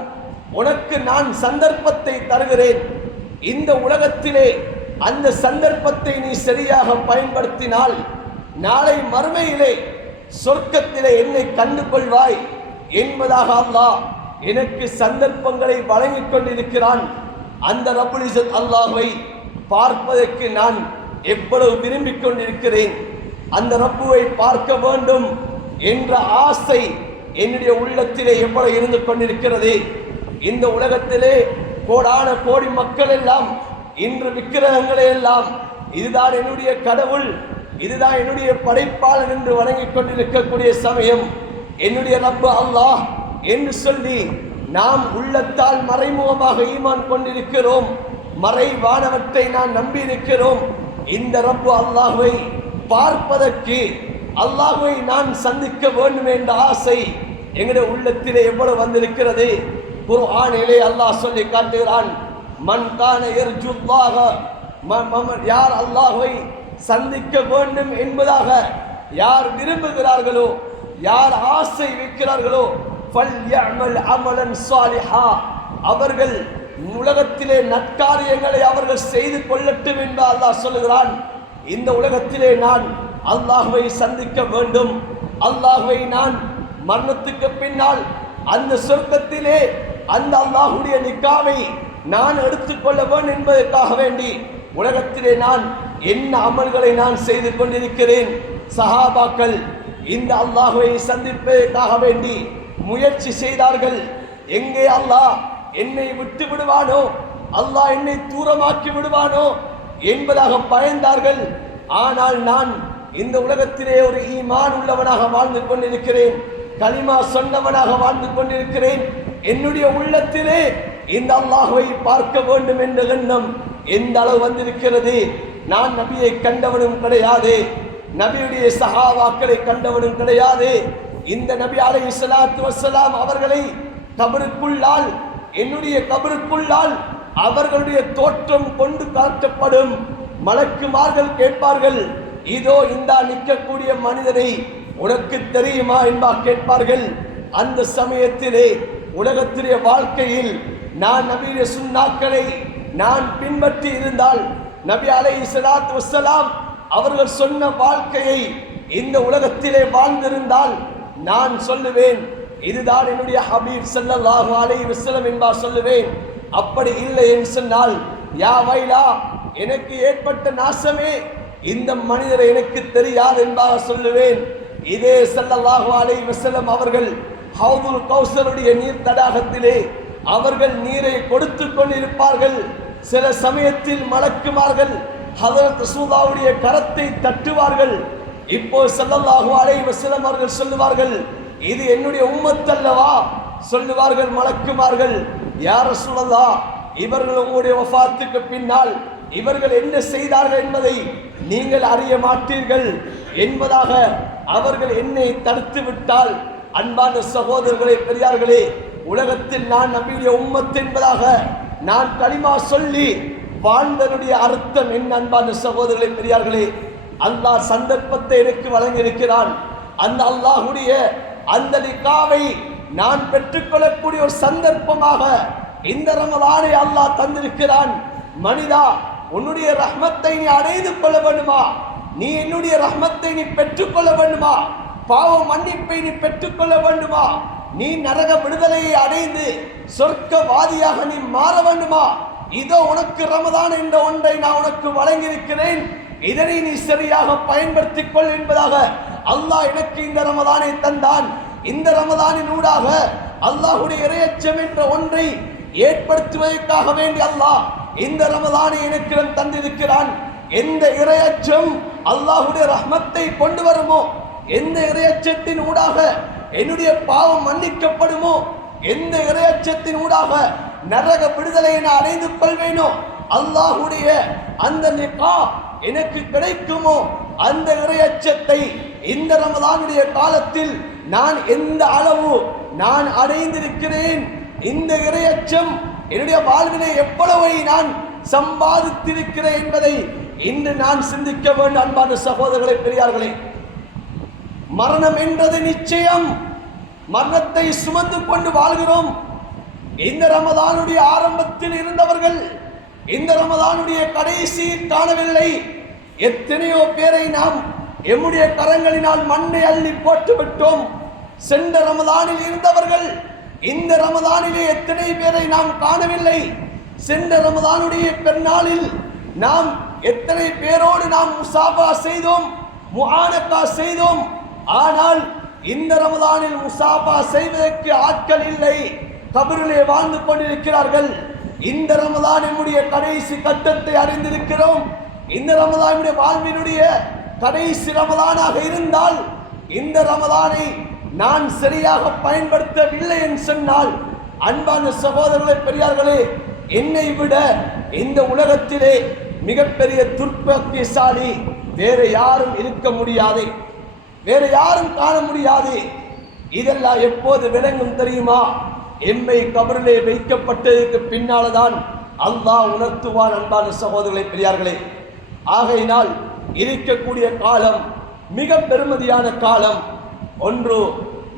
உனக்கு நான் சந்தர்ப்பத்தை தருகிறேன். இந்த உலகத்திலே அந்த சந்தர்ப்பத்தை நீ சரியாக பயன்படுத்தினால் நாளை மறுமையிலே சொர்க்கத்திலே என்னை கண்டு கொள்வாய் என்பதாக அல்லாஹ் எனக்கு சந்தர்ப்பங்களை வழங்கிக் கொண்டிருக்கிறான். அந்த ரப்புல் இஸ்ஸத் அல்லாஹ்வை பார்ப்பதற்கு நான் எவ்வளவு விரும்பிக் கொண்டிருக்கிறேன். அந்த ரப்புவை பார்க்க வேண்டும் என்ற ஆசை என்னுடைய உள்ளத்திலே எவ்வளவு இருந்து கொண்டிருக்கிறது. இந்த உலகத்திலே கோடான கோடி மக்கள் எல்லாம் இன்று விக்கிரகங்களை எல்லாம் இதுதான் என்னுடைய கடவுள், இதுதான் என்னுடைய படைப்பாளன் என்று வணங்கிக் கொண்டிருக்கக்கூடிய சமயம் என்னுடைய ரப்பு அல்லாஹ் என்று சொல்லி நாம் உள்ளத்தால் மறைமுகமாக ஈமான் கொண்டிருக்கிறோம், மறைவானவற்றை நான் நம்பி இருக்கிறோம். இந்த ரப்பு அல்லாஹ்வை பார்ப்பதற்கு, அல்லாஹ்வை நான் சந்திக்க வேண்டும் என்ற ஆசை எங்களுடைய உள்ளத்திலே எவ்வளவு வந்திருக்கிறது. குர்ஆனிலே அல்லாஹ் சொல்லி காட்டுகிறான், மன் கான யர்ஜுல்லாஹ, யார் அல்லாஹ்வை சந்திக்க வேண்டும் என்பதாக யார் விரும்புகிறார்களோ, யார் ஆசை வைக்கிறார்களோ, ஃபல்யஅமல் அமலன் ஸாலிஹா, அவர்கள் உலகத்திலே நற்காரியங்களை அவர்கள் செய்து கொள்ளட்டும் என்று அல்லாஹ் சொல்லுகிறான். இந்த உலகத்திலே நான் அல்லாஹ்வை சந்திக்க வேண்டும், அல்லாஹ்வை நான் மரணத்துக்கு பின்னால் அந்த சொர்க்கத்திலே அந்த அல்லாஹ்வுடைய நிக்காவை நான் எடுத்துக்கொள்ள வேண்டும் என்பதற்காக வேண்டி உலகத்திலே நான் என்ன அமல்களை நான் செய்து கொண்டிருக்கிறேன். சஹாபாக்கள் இந்த அல்லாஹ்வை சந்திப்பதற்காக வேண்டி முயற்சி செய்தார்கள். எங்கே அல்லாஹ் என்னை விட்டு விடுவானோ, அல்லாஹ் என்னை தூரமாக்கி விடுவானோ என்பதாக பயந்தார்கள். ஆனால் நான் இந்த உலகத்திலே ஒரு ஈமான் உள்ளவனாக வாழ்ந்து கொண்டிருக்கிறேன், கலிமா சொன்னவனாக வாழ்ந்து கொண்டிருக்கிறேன். என்னுடைய உள்ளத்திலே இந்த அல்லாஹ்வை பார்க்க வேண்டும் என்ற எண்ணம் எந்த அளவு வந்திருக்கிறது. நான் நபியை கண்டவனும் கிடையாது, நபியுடைய சஹாபாக்களை கண்டவனும் கிடையாது. இந்த நபி அலைஹிஸ்ஸலாத்து வஸ்ஸலாம் அவர்களை கபருக்குள்ளால், என்னுடைய கபருக்குள்ளால் அவர்களுடைய தோற்றம் கொண்டு காட்டப்படும். மலக்குமார்கள் கேட்பார்கள், இதோ இந்த நிற்கக்கூடிய மனிதனை உனக்கு தெரியுமா என்பா கேட்பார்கள். அந்த சமயத்திலே உலகத்திலே வாழ்க்கையில் நான் நபியுடைய சுன்னாக்களை நான் பின்பற்றி இருந்தால், நபி அலைஹிஸ்ஸலாத்து வஸ்ஸலாம் அவர்கள் சொன்ன வாழ்க்கையை இந்த உலகத்திலே வாழ்ந்திருந்தால் நான் சொல்லுவேன், இதுதான் என்னுடைய ஹபீப் ஸல்லல்லாஹு அலைஹி வஸல்லம் என்பா சொல்லுவேன். அப்படி இல்லை என்று சொன்னால், யா வைலா, எனக்கு ஏற்பட்ட நாசமே, இந்த மனிதரை எனக்கு தெரியாது என்பதாக சொல்லுவேன். இதே ஸல்லல்லாஹு அலைஹி வஸல்லம் அவர்கள் ஹவுதுல் கௌசருடைய நீர் தடாகத்திலே அவர்கள் நீரை கொடுத்து கொண்டிருப்பார்கள். சில சமயத்தில் மலக்குமார்கள் ஹதரத் ரசூலுல்லாஹ்வுடைய கரத்தை தட்டுவார்கள். இப்போ ஸல்லல்லாஹு அலைஹி வஸல்லம் அவர்கள் சொல்லுவார்கள், இது என்னுடைய உம்மத் அல்லவா? சொல்லுவார்கள் மலக்குமார்கள், யா ரசூலல்லாஹ், இவர்கள் உங்களுடைய வஃபாத்துக்கு பின்னால் இவர்கள் என்ன செய்தார்கள் என்பதை நீங்கள் அறிய மாட்டீர்கள் என்பதாக அவர்கள் என்னை தடுத்து விட்டால், அன்பான சகோதரர்களே, பெரியார்களே, உலகத்தில் நான் நபியுடைய உம்மத் என்பதாக நான் கலிமா சொல்லி வாழ்ந்தனுடைய அர்த்தம் என்ன? அன்பான சகோதரர்களே, பெரியார்களே, அல்லாஹ் சந்தர்ப்பத்தை எனக்கு வழங்கியிருக்கிறான். அந்த அல்லாஹ்வுடைய அந்த லிகாவை நான் பெற்றுக்கொள்ளக்கூடிய ஒரு சந்தர்ப்பமாக இந்த ரமலானை அல்லாஹ் தந்திருக்கிறான். மனிதா, உன்னுடைய ரஹ்மத்தை நீ அடைந்து கொள்ள வேண்டுமா? நீ என்னுடைய ரஹ்மத்தை நீ பெற்றுக்கொள்ள வேண்டுமா? பாவ மன்னிப்பை நீ பெற்றுக்கொள்ள வேண்டுமா? நீ நரக விடுதலையை அடைந்து சொர்க்கவாதியாக நீ மாற வேண்டுமா? இதோ உனக்கு ரமதான் என்ற ஒன்றை நான் உனக்கு வழங்கியிருக்கிறேன், இதனை நீ சரியாக பயன்படுத்திக் கொள் என்பதாக அல்லாஹ் எனக்கு இந்த ரமதானை தந்தான். இந்த ரமதானின் ஊடாக அல்லாஹ்வுடைய இறையச்சம் என்ற ஒன்றை ஏற்படுத்துவதற்காக வேண்டி அல்லாஹ் இந்த ரமதானை எனக்கு தந்திருக்கிறான். எந்த இறையச்சம் அல்லாஹ்வுடைய ரஹ்மத்தை கொண்டு வருமோ, எந்த இறையச்சத்தின் ஊடாக என்னுடைய பாவம் மன்னிக்கப்படுமோ, எந்த இறையச்சத்தின் ஊடாக நரக விடுதலையை நான் அடைந்து கொள்வேனோ, அல்லாஹ்வுடைய அந்த லிகா எனக்கு கிடைக்குமோ, அந்த இறையச்சத்தை இந்த ரமதானுடைய காலத்தில் நான் எந்த அளவு நான் அடைந்திருக்கிறேன், இந்த இறையச்சம் என்னுடைய வாழ்வினை எவ்வளவை நான் சம்பாதித்திருக்கிறேன் என்பதை இன்று நான் சிந்திக்க வேண்டும். அன்பான சகோதரர்களே, பெரியார்களே, மரணம் என்றது நிச்சயம். மரணத்தை சுமந்து கொண்டு வாழ்கிறோம். இந்த ரமதானுடைய ஆரம்பத்தில் இருந்தவர்கள் இந்த ரமதானுடைய கடைசியில் காணவில்லை. எத்தனையோ பேரை நாம் எம்முடைய கரங்களினால் மண்ணை அள்ளி போட்டு விட்டோம். சென்ற ரமதானில் இருந்தவர்கள் இந்த ரமதானிலே எத்தனை பேரை நாம் காணவில்லை. சென்ற ரமதானுடைய பெருநாளில் நாம் எத்தனை பேரோடு நாம் முசாபா செய்தோம், முஆனகா செய்தோம். ஆனால் இந்த ரமதானில் முசாபா செய்வதற்கு ஆட்கள் இல்லை, கபரிலே வாழ்ந்து கொண்டிருக்கிறார்கள். இந்த ரமதான் நம்முடைய கடைசி கட்டத்தை அடைந்திருக்கிறோம். இந்த ரமதானுடைய வாழ்வினுடைய கடைசி ரமதானாக இருந்தால், இந்த ரமதானை நான் சரியாக பயன்படுத்தவில்லை என்று சொன்னால், அன்பான சகோதரர்களே, பெரியார்களே, என்னை விட இந்த உலகத்திலே மிகப்பெரிய துர்ப்பாக்கியசாலி வேற யாரும் இருக்க முடியாது, வேற யாரும் காண முடியாது. இதெல்லாம் எப்போது விளங்கும் தெரியுமா? எம்மை கபரிலே வைக்கப்பட்டதற்கு பின்னால்தான் அல்லாஹ் உணர்த்துவான். அன்பான சகோதரர்களே, பெரியார்களே, ஆகையினால் இருக்கக்கூடிய காலம் மிக பெருமதியான காலம். ஒன்று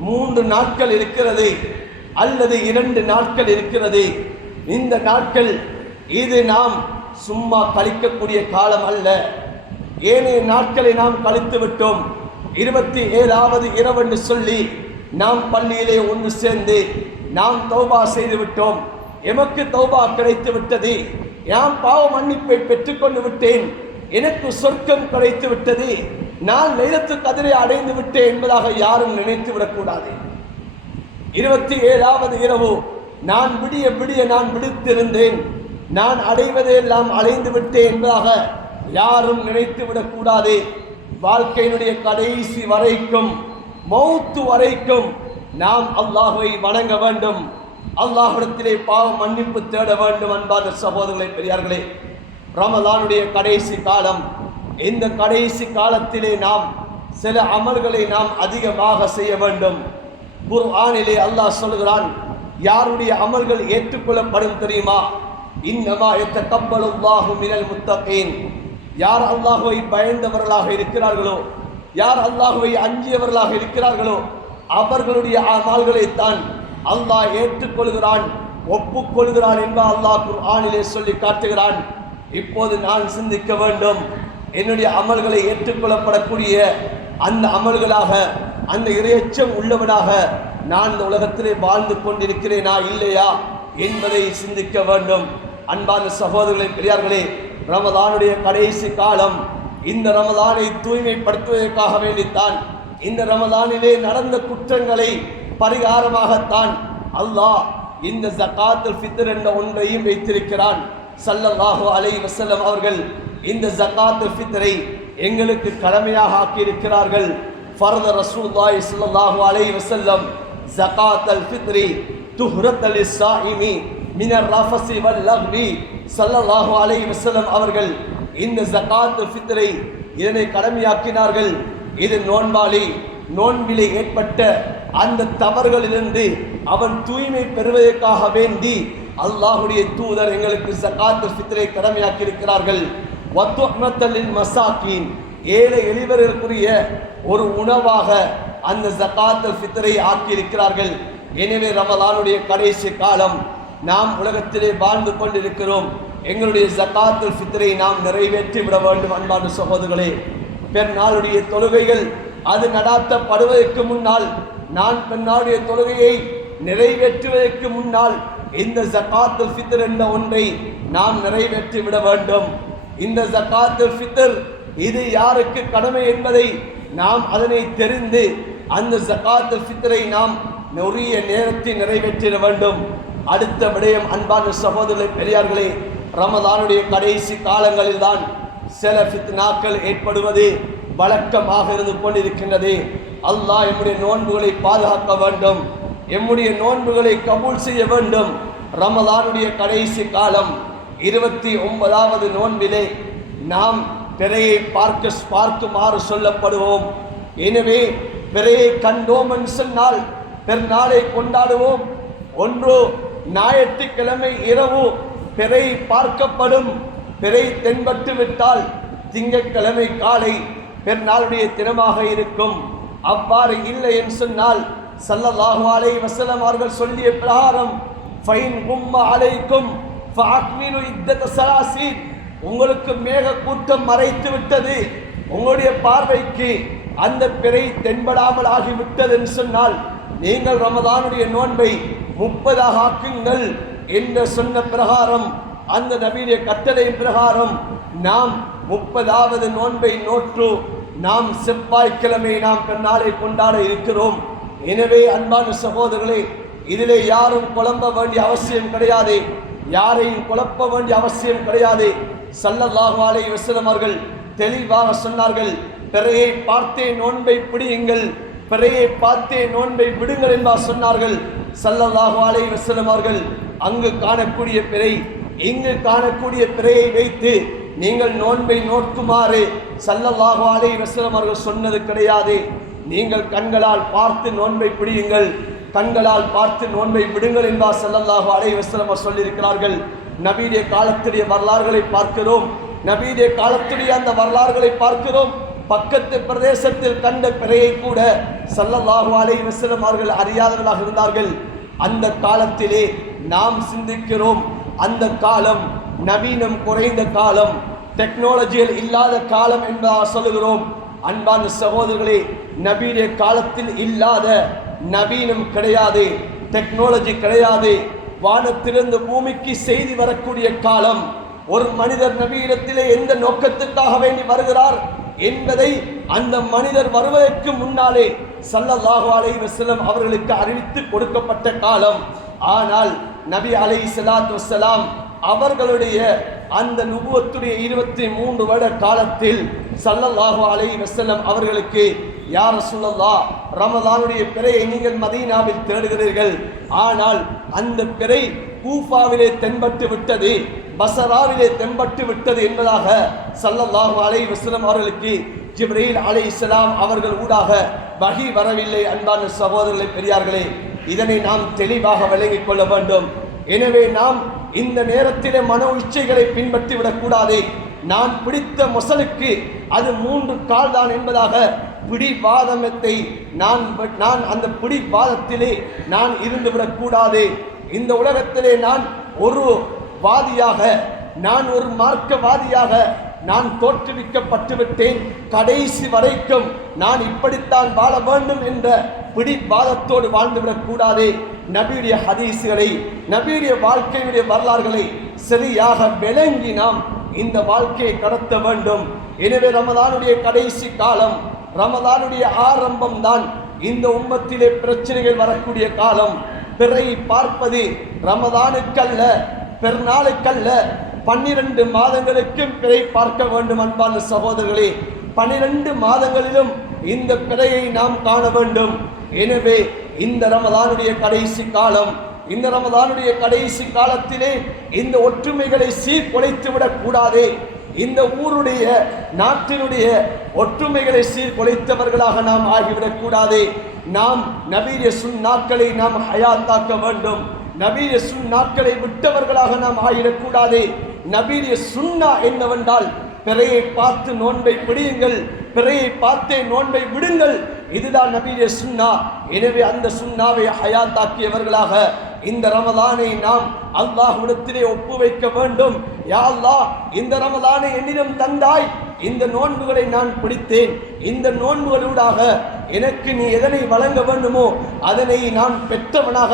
3 நாட்கள் இருக்கிறது, அல்லது 2 நாட்கள் இருக்கிறது. இந்த நாட்கள் இது நாம் சும்மா கழிக்கக்கூடிய காலம் அல்ல. ஏனைய நாட்களை நாம் கழித்து விட்டோம். 27வது இரவு என்று சொல்லி நாம் பள்ளியிலே ஒன்று சேர்ந்து நாம் தௌபா செய்து விட்டோம். எமக்கு தௌபா கிடைத்து விட்டது, நான் பாவ மன்னிப்பை பெற்றுக்கொண்டு விட்டேன், எனக்கு சொர்க்கம் கிடைத்து விட்டது, நான் லைலத்துல் கத்ரை அடைந்து விட்டேன் என்பதாக யாரும் நினைத்து விடக்கூடாது. 27வது இரவு நான் விடிய விடிய நான் விடுத்திருந்தேன், நான் அடைவதையெல்லாம் அடைந்து விட்டேன் என்பதாக யாரும் நினைத்து விடக்கூடாது. வாழ்க்கையினுடைய கடைசி வரைக்கும், மௌத்து வரைக்கும் நாம் அல்லாஹ்வை வணங்க வேண்டும், அல்லாஹ்விடத்திலே பாவ மன்னிப்பு தேட வேண்டும். அன்பான சகோதரர்களே, பெரியார்களே, ரமலானுடைய கடைசி காலம். இந்த கடைசி காலத்திலே நாம் சில அமல்களை நாம் அதிகமாக செய்ய வேண்டும். குர்ஆனிலே அல்லாஹ் சொல்கிறான், யாருடைய அமல்கள் ஏற்றுக்கொள்ளப்படும் தெரியுமா? இன்னமா யத்தகப்பலுல்லாஹு மினல் முத்தகீன். யார் அல்லாஹ்வை பயந்தவர்களாக இருக்கிறார்களோ, யார் அல்லாஹ்வை அஞ்சியவர்களாக இருக்கிறார்களோ, அவர்களுடைய அமல்களைத்தான் அல்லாஹ் ஏற்றுக்கொள்கிறான், ஒப்புக்கொள்கிறான் என்ப அல்லாஹ் குர்ஆனிலே சொல்லி காட்டுகிறான். இப்போது நான் சிந்திக்க வேண்டும், என்னுடைய அமல்களை ஏற்றுக்கொள்ளப்படக்கூடிய அந்த அமல்களாக, அந்த இறையச்சம் உள்ளவனாக நான் இந்த உலகத்திலே வாழ்ந்து கொண்டிருக்கிறேனா இல்லையா என்பதை சிந்திக்க வேண்டும். அன்பான சகோதரர்களே, பெரியார்களே, ரமதானுடைய கடைசி காலம். இந்த ரமதானை தூய்மைப்படுத்துவதற்காக வேண்டித்தான், இந்த ரமதானிலே நடந்த குற்றங்களை பரிகாரமாகத்தான் அல்லாஹ் இந்த ஜகாத்துல் ஃபித்ர் என்ற ஒன்றையும் வைத்திருக்கிறான். ஸல்லல்லாஹு அலைஹி வஸல்லம் அவர்கள் இந்த ஜகாத்துல் ஃபித்ரை எங்களுக்கு கடமையாக ஆக்கியிருக்கிறார்கள். ஃபர்த ரசூலுல்லாஹி ஸல்லல்லாஹு அலைஹி வஸல்லம் ஜகாத்துல் ஃபித்ரி துஹ்ரத்தல் லிஸ்ஸாயிமி மினர் ரஃபஸி வல் லக்வி. ஸல்லல்லாஹு அலைஹி வஸல்லம் அவர்கள் இந்த ஜகாத்துல் ஃபித்ரை இதனை கடமையாக்கினார்கள். இது நோன்பாளி நோன்பிலே ஏற்பட்ட அந்த தவறுகளிலிருந்து அவன் தூய்மை பெறுவதற்காக வேண்டி அல்லாஹ்வுடைய தூதர் எங்களுக்கு ஜகாத்துல் ஃபித்ரை கடமையாக்கி இருக்கிறார்கள். வத்துஅமத்தல் லில் மசாகீன், ஏழை எளியவர்களுக்குரிய ஒரு உணவாக அந்த ஜகாத்துல் ஃபித்ரை ஆக்கியிருக்கிறார்கள். எனவே ரமலானுடைய கடைசி காலம் நாம் உலகத்திலே வாழ்ந்து கொண்டிருக்கிறோம். எங்களுடைய ஜகாத்துல் ஃபித்ரை நாம் நிறைவேற்றி விட வேண்டும். அன்பான சகோதரர்களே, பெருநாளுடைய தொழுகைகள் அது நடாத்தப்படுவதற்கு முன்னால், நான் பெருநாளுடைய தொழுகையை நிறைவேற்றுவதற்கு முன்னால் இந்த ஜகாத்துல் ஃபித்ர் என்ற ஒன்றை நாம் நிறைவேற்றி விட வேண்டும். இந்த ஜகாத்துல் ஃபித்ர் இது யாருக்கு கடமை என்பதை நாம் அதனை தெரிந்து அந்த ஜகாத்துல் ஃபித்ரை நாம் உரிய நேரத்தில் நிறைவேற்றிட வேண்டும். அடுத்த விடயம், அன்பான சகோதரர்களே, பெரியார்களே, ரமதானுடைய கடைசி காலங்களில் தான் சில ஃபித்னாக்கள் ஏற்படுவது வழக்கமாக இருந்து கொண்டிருக்கின்றது. அல்லாஹ் எம்முடைய நோன்புகளை பாதுகாக்க வேண்டும், எம்முடைய நோன்புகளை கபூல் செய்ய வேண்டும். ரமலானுடைய கடைசி காலம் 29வது நோன்பிலே நாம் பிறையை பார்க்குமாறு சொல்லப்படுவோம். எனவே பிறையை கண்டோம் என்று சொன்னால் பெருநாளை கொண்டாடுவோம். ஒன்று ஞாயிற்றுக்கிழமை இரவு பிறை பார்க்கப்படும். பிறை தென்பட்டு விட்டால் திங்கட்கிழமை காலை பெருநாளுடைய தினமாக இருக்கும். அவ்வாறு இல்லை என்று சொன்னால் ஸல்லல்லாஹு அலைஹி வஸல்லம் அவர்கள் சொல்லிய பிரகாரம் ஃபைன் கும்ம அலைக்கும் ஃபஅக்மிலு இத்தத ஸலாஸீன், உங்களுக்கு மேக கூட்டம் மறைத்து விட்டது, உங்களுடைய பார்வைக்கு அந்த பிறை தென்படாமல் ஆகிவிட்டது என்று சொன்னால் நீங்கள் ரமதானுடைய நோன்பை 30 ஆக்குங்கள் என்று சொன்ன பிரகாரம், அந்த நபியுடைய கட்டளையின் பிரகாரம் நாம் 30வது நோன்பை நோற்று நாம் செவ்வாய்க்கிழமை நாம் பெருநாளை கொண்டாட இருக்கிறோம். எனவே அன்பான சகோதரர்களே, இதிலே யாரும் குழம்ப வேண்டிய அவசியம் கிடையாது, யாரையும் குழப்ப வேண்டிய அவசியம் கிடையாது. ஸல்லல்லாஹு அலைஹி வஸல்லம் அவர்கள் தெளிவாக சொன்னார்கள், பிறையை பார்த்தே நோன்பை பிடியுங்கள், பிறையை பார்த்தே நோன்பை விடுங்கள் என்பார் சொன்னார்கள். ஸல்லல்லாஹு அலைஹி வஸல்லம் அவர்கள் அங்கு காணக்கூடிய பிறை இங்கு காணக்கூடிய பிறையை வைத்து நீங்கள் நோன்பை நோக்குமாறு ஸல்லல்லாஹு அலைஹி வஸல்லம் அவர்கள் சொன்னது கிடையாது. நீங்கள் கண்களால் பார்த்து நோன்பை பிடியுங்கள், கண்களால் பார்த்து நோன்பை விடுங்கள் என்பார் ஸல்லல்லாஹு அலைஹி வஸல்லம் சொல்லியிருக்கிறார்கள். நபியுடைய காலத்துடைய வரலாறுகளை பார்க்கிறோம், நபியுடைய காலத்துடைய அந்த வரலாறுகளை பார்க்கிறோம். பக்கத்து பிரதேசத்தில் கண்ட பிறையை கூட ஸல்லல்லாஹு அலைஹி வஸல்லம் அவர்கள் அறியாதவர்களாக இருந்தார்கள். அந்த காலத்திலே நாம் சிந்திக்கிறோம், அந்த காலம் நவீனம் குறைந்த காலம், டெக்னாலஜியில் இல்லாத காலம் என்பதாக சொல்லுகிறோம். அன்பான சகோதரர்களே, நபியுடைய காலத்தில் இல்லாத நவீனம் கிடையாது, டெக்னாலஜி கிடையாது. வானத்திலிருந்து பூமிக்கு செய்தி வரக்கூடிய காலம். ஒரு மனிதர் நபியிடத்திலே எந்த நோக்கத்துக்காக வேண்டி வருகிறார் என்பதை அந்த மனிதர் வருவதற்கு முன்னாலே ஸல்லல்லாஹு அலைஹி வஸல்லம் அவர்களுக்கு அறிவித்து கொடுக்கப்பட்ட காலம். ஆனால் நபி அலைஹிஸ்ஸலாத்து வஸ்ஸலாம் அவர்களுடைய அந்த நுபுவத்துடைய 23 வருட காலத்தில் ஸல்லல்லாஹு அலைஹி வஸல்லம் அவர்களுக்கு, யா ரசூலல்லாஹ், ரமலானுடைய பிறையை நீங்கள் மதீனாவில் தேடுகிறீர்கள், ஆனால் அந்த பிறை கூஃபாவிலே தென்பட்டு விட்டது, பஸராவிலே தென்பட்டு விட்டது என்பதாக ஸல்லல்லாஹு அலைஹி வஸல்லம் அவர்களுக்கு ஜிப்ரீல் அலைஹிஸ்ஸலாம் அவர்கள் ஊடாக வஹி வரவில்லை. அன்பான சகோதரர்களே, பெரியார்களே, இதனை நாம் தெளிவாக விளங்கிக் கொள்ள வேண்டும். எனவே நாம் இந்த நேரத்திலே மனோ இச்சைகளை பின்பற்றி விடக்கூடாது. நான் பிடித்த மொசலுக்கு அது 3 கால் தான் என்பதாக பிடிவாதத்தை நான் அந்த பிடிவாதத்திலே நான் இருந்து விடக்கூடாது. இந்த உலகத்திலே நான் ஒரு வாதியாக, நான் ஒரு மார்க்கவாதியாக நான் தோற்றுவிக்கப்பட்டு விட்டேன், கடைசி வரைக்கும் நான் இப்படித்தான் வாழ வேண்டும் என்ற பிடிவாதத்தோடு வாழ்ந்துவிடக் கூடாது. நபியுடைய ஹதீஸ்களை, நபியுடைய வாழ்க்கையுடைய வரலாறுகளை சரியாக விளங்கி நாம் இந்த வாழ்க்கையை கடத்த வேண்டும். எனவே ரமதானுடைய கடைசி காலம், ரமதானுடைய ஆரம்பம் தான் இந்த உம்மத்திலே பிரச்சனைகள் வரக்கூடிய காலம். பிறை பார்ப்பது ரமதானுக்கல்ல, பெருநாளுக்கல்ல, 12 மாதங்களுக்கும் பிறை பார்க்க வேண்டும். அன்பான சகோதரர்களே, 12 மாதங்களிலும் இந்த பிறையை நாம் காண வேண்டும். எனவே இந்த ரமதானுடைய கடைசி காலம், இந்த ரமதானுடைய கடைசி காலத்திலே இந்த ஒற்றுமைகளை சீர்குலைத்து விடக்கூடாது. இந்த ஊருடைய, நாட்டினுடைய ஒற்றுமைகளை சீர்குலைத்தவர்களாக நாம் ஆகிவிடக்கூடாது. நாம் நபியுடைய சுன்னாக்களை நாம் ஹயாத்தாக்க வேண்டும். நபியுடைய சுன்னாக்களை விட்டவர்களாக நாம் ஆகிடக்கூடாது. நபியுடைய சுன்னா என்னவென்றால், பிறையை பார்த்து நோன்பை பிடியுங்கள், பிறையை பார்த்தே நோன்பை விடுங்கள் இதுதான் நபியுடைய சுன்னா. எனவே அந்த சுன்னாவை ஹயாத்தாக்கியவர்களாக இந்த ரமலானை நாம் அல்லாஹ்விடத்திலே ஒப்பு வைக்க வேண்டும். யா அல்லாஹ், இந்த ரமலானை என்னிடம் தந்தாய், இந்த நோன்புகளை நான் பிடித்தேன், இந்த நோன்புகளூடாக எனக்கு நீ எதனை வழங்க வேண்டுமோ அதனை நான் பெற்றவனாக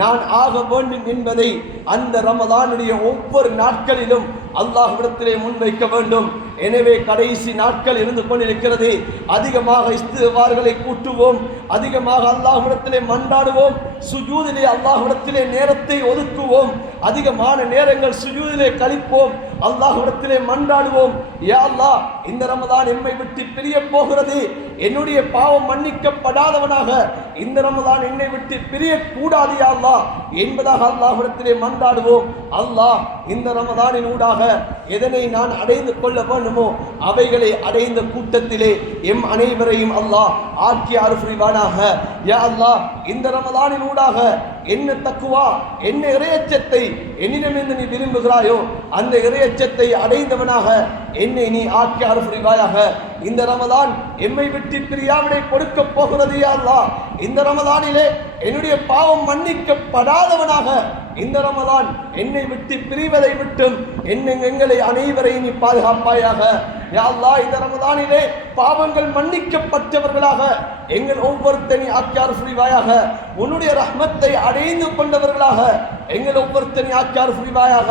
நான் ஆக வேண்டும் என்பதை அந்த ரமலானுடைய ஒவ்வொரு நாட்களிலும் அல்லாஹ்விடத்திலே முன்வைக்க வேண்டும். எனவே கடைசி நாட்கள் இருந்து கொண்டிருக்கிறது. அதிகமாக இஸ்திக்ஃபார்களை கூட்டுவோம், அதிகமாக அல்லாஹ்விடத்திலே மன்றாடுவோம், சுஜூதிலே அல்லாஹ்விடத்திலே நேரத்தை ஒதுக்குவோம், அதிகமான நேரங்கள் சுஜூதிலே கழிப்போம், அல்லாஹ்விடத்திலே மன்றாடுவோம். யா அல்லாஹ், இந்த ரமலான் எம்மை விட்டு பிரிய போகிறது, என்னுடைய பாவம் மன்னிக்கப்படாதவனாக இந்த ரமலான் என்னை விட்டு பிரிய கூடாது யா அல்லாஹ் என்பதாக அல்லாஹ்விடத்திலே மன்றாடுவோம். அல்லாஹ் இந்த ரமலானின் ஊடாக எதனை நான் அடைந்து கொள்ள வேண்டுமோ அவைகளை அடைந்த கூட்டத்திலே எம் அனைவரையும் அல்லாஹ் ஆக்கி அருள் புரிவானாக. யா அல்லாஹ், இந்த ரமலானின் ஊடாக என்ன தக்குவா, என்ன இறையச்சத்தை என்னிடமிருந்து நீ விரும்புகிறாயோ அந்த இறையச்சத்தை அடைந்தவனாக என்னை நீ ஆக்கி அருள் புரிவாயாக. இந்த ரமலான் எம்மை விட்டு பிரியாவிடை கொடுக்க போகிறது யா அல்லாஹ். இந்த ரமலானிலே என்னுடைய பாவம் மன்னிக்கப்படாதவனாக இந்த ரமலான் என்னை விட்டு பிரிவதை விட்டும் எங்களை அனைவரையும் நீ பாதுகாப்பாயாக. யா அல்லாஹ், இந்த ரமலானிலே பாவங்கள் மன்னிக்கப்பட்டவர்களாக எங்கள் ஒவ்வொருத்தனி ஆக்கியார் புரிவாயாக. உன்னுடைய ரஹ்மத்தை அடைந்து கொண்டவர்களாக எங்கள் ஒவ்வொருத்தனி ஆக்கியார் புரிவாயாக.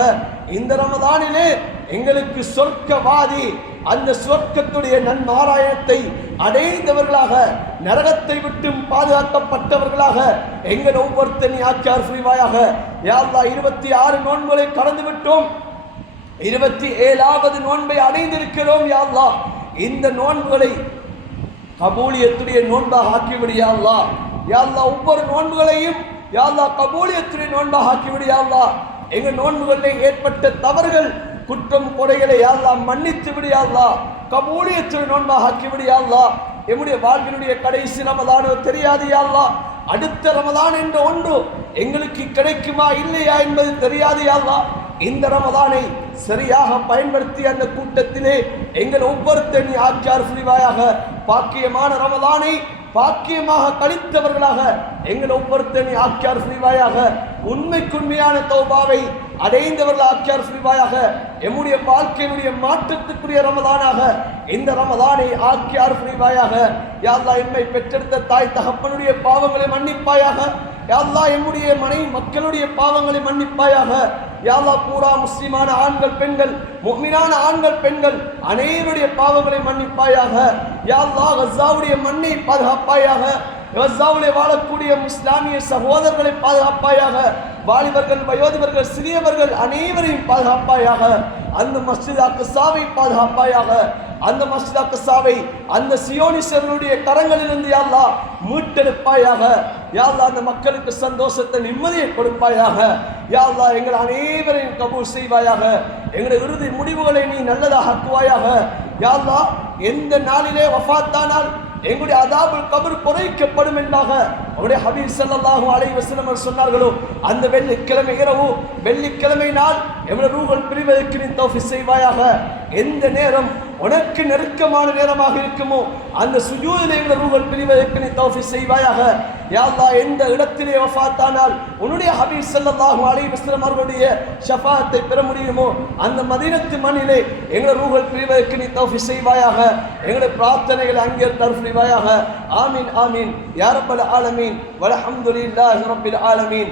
இந்த ரமலானிலே எங்களுக்கு சொர்க்கவாதி, அந்த சொர்க்கத்துடைய நன்மாராயணத்தை அடைந்தவர்களாக, நரகத்தை விட்டும் பாதுகாக்கப்பட்டவர்களாக எங்கள் ஒவ்வொருத்தனி ஆக்கியார் புரிவாயாக. யா அல்லாஹ், 26 நோன்புகளை கடந்து விட்டோம், 27வது நோன்பை அடைந்திருக்கிறோம். யா அல்லாஹ், இந்த நோன்புகளை கபூலியத்துடைய நோன்பாக ஆக்கிவிடு யா அல்லாஹ். யா அல்லாஹ், ஒவ்வொரு நோன்புகளையும் யா அல்லாஹ் கபூலியத்துடைய நோன்பாக ஆக்கிவிடு யா அல்லாஹ். எங்கள் நோன்புகளில் ஏற்பட்ட தவறுகள், குற்றம் குறைகளை யா அல்லாஹ் மன்னித்து விடு யா அல்லாஹ். கபூலியத்துடைய நோன்பாக ஆக்கிவிடு யா அல்லாஹ். எம்முடைய வாழ்வினுடைய கடைசி ரமலானோ தெரியாது யா அல்லாஹ். அடுத்த ரமலான் என்ற ஒன்று எங்களுக்கு கிடைக்குமா இல்லையா என்பது தெரியாது யா அல்லாஹ். இந்த ரமலானை சரியாக பயன்படுத்தி அந்த கூட்டத்திலே எங்கள் ஒவ்வொருத்தனி ஆக்கியார் புரிவாயாக. பாக்கியமான ரமலானை பாக்கியமாக கழித்தவர்களாக எங்கள் ஒவ்வொருத்தனி ஆக்கியார் புரிவாயாக. உண்மைக்குண்மையான தௌபாவை அடைந்தவர்கள் ஆக்கியார் புரிவாயாக. எம்முடைய வாழ்க்கையினுடைய மாற்றத்துக்குரிய ரமலானாக இந்த ரமலானை ஆக்கியார் புரிவாயாக. யா அல்லாஹ், எம்மை பெற்றெடுத்த தாய் தகப்பனுடைய பாவங்களை மன்னிப்பாயாக. யா அல்லாஹ், எம்முடைய மனைவி மக்களுடைய பாவங்களை மன்னிப்பாயாக. யா அல்லாஹ், பூரா முஸ்லிமான ஆண்கள் பெண்கள், முஃமினான ஆண்கள் பெண்கள் அனைவருடைய பாவங்களை மன்னிப்பாயாக. யா அல்லாஹ், கஸாவுடைய மண்ணை பாதுகாப்பாயாக. கஸாவிலே வாழக்கூடிய முஸ்லாமிய சகோதரர்களை பாதுகாப்பாயாக. வாலிபர்கள், வயோதிபர்கள், சிறியவர்கள் அனைவரையும் பாதுகாப்பாயாக. அந்த மஸ்ஜித் அக்ஸாவை பாதுகாப்பாயாக. அந்த மஸ்ஜித் அக்ஸாவை அந்த சியோனிஸ்டர்களுடைய கரங்களிலிருந்து யா அல்லாஹ் மீட்டெடுப்பாயாக. யா அல்லாஹ், அந்த மக்களுக்கு சந்தோஷத்தை, நிம்மதியை கொடுப்பாயாக. யா அல்லாஹ், எங்கள் அனைவரையும் கபூல் செய்வாயாக. எங்களுடைய இறுதி முடிவுகளை நீ நல்லதாக ஆக்குவாயாக. யா அல்லாஹ், எந்த நாளிலே வஃபாத்தானால் எங்களுடைய அதாபுல் கபர் குறைக்கப்படும் என்பதாக அவருடைய ஹபீப் ஸல்லல்லாஹு அலைஹி வஸல்லம் சொன்னார்களோ அந்த வெள்ளிக்கிழமை இரவு, வெள்ளிக்கிழமை நாள் எங்களுடைய ரூஹுல் பிரிவதற்கு நீ தௌஃபீக் செய்வாயாக. எந்த நேரம் உனக்கு நெருக்கமான நேரமாக இருக்குமோ அந்த சுஜூதிலே எங்களுடைய ரூஹுல் பிரிவதற்கு நீ தௌஃபீக் செய்வாயாக. யா அல்லாஹ், எந்த இடத்திலே வஃபாத்தானால் உன்னுடைய ஹபீப் ஸல்லல்லாஹு அலைஹி வஸல்லம் அவர்களுடைய ஷஃபாஅத்தை பெற முடியுமோ அந்த மதீனத்து மண்ணிலே எங்களுடைய ரூஹுல் பிரிவதற்கு நீ தௌஃபீக் செய்வாயாக. எங்களுடைய பிரார்த்தனைகளை அங்கீகரித்து புரிவாயாக. ஆமீன் ஆமீன் யா ரப்பல் ஆலமீன் வல்ஹம்துலில்லாஹி ரப்பில் ஆலமீன்.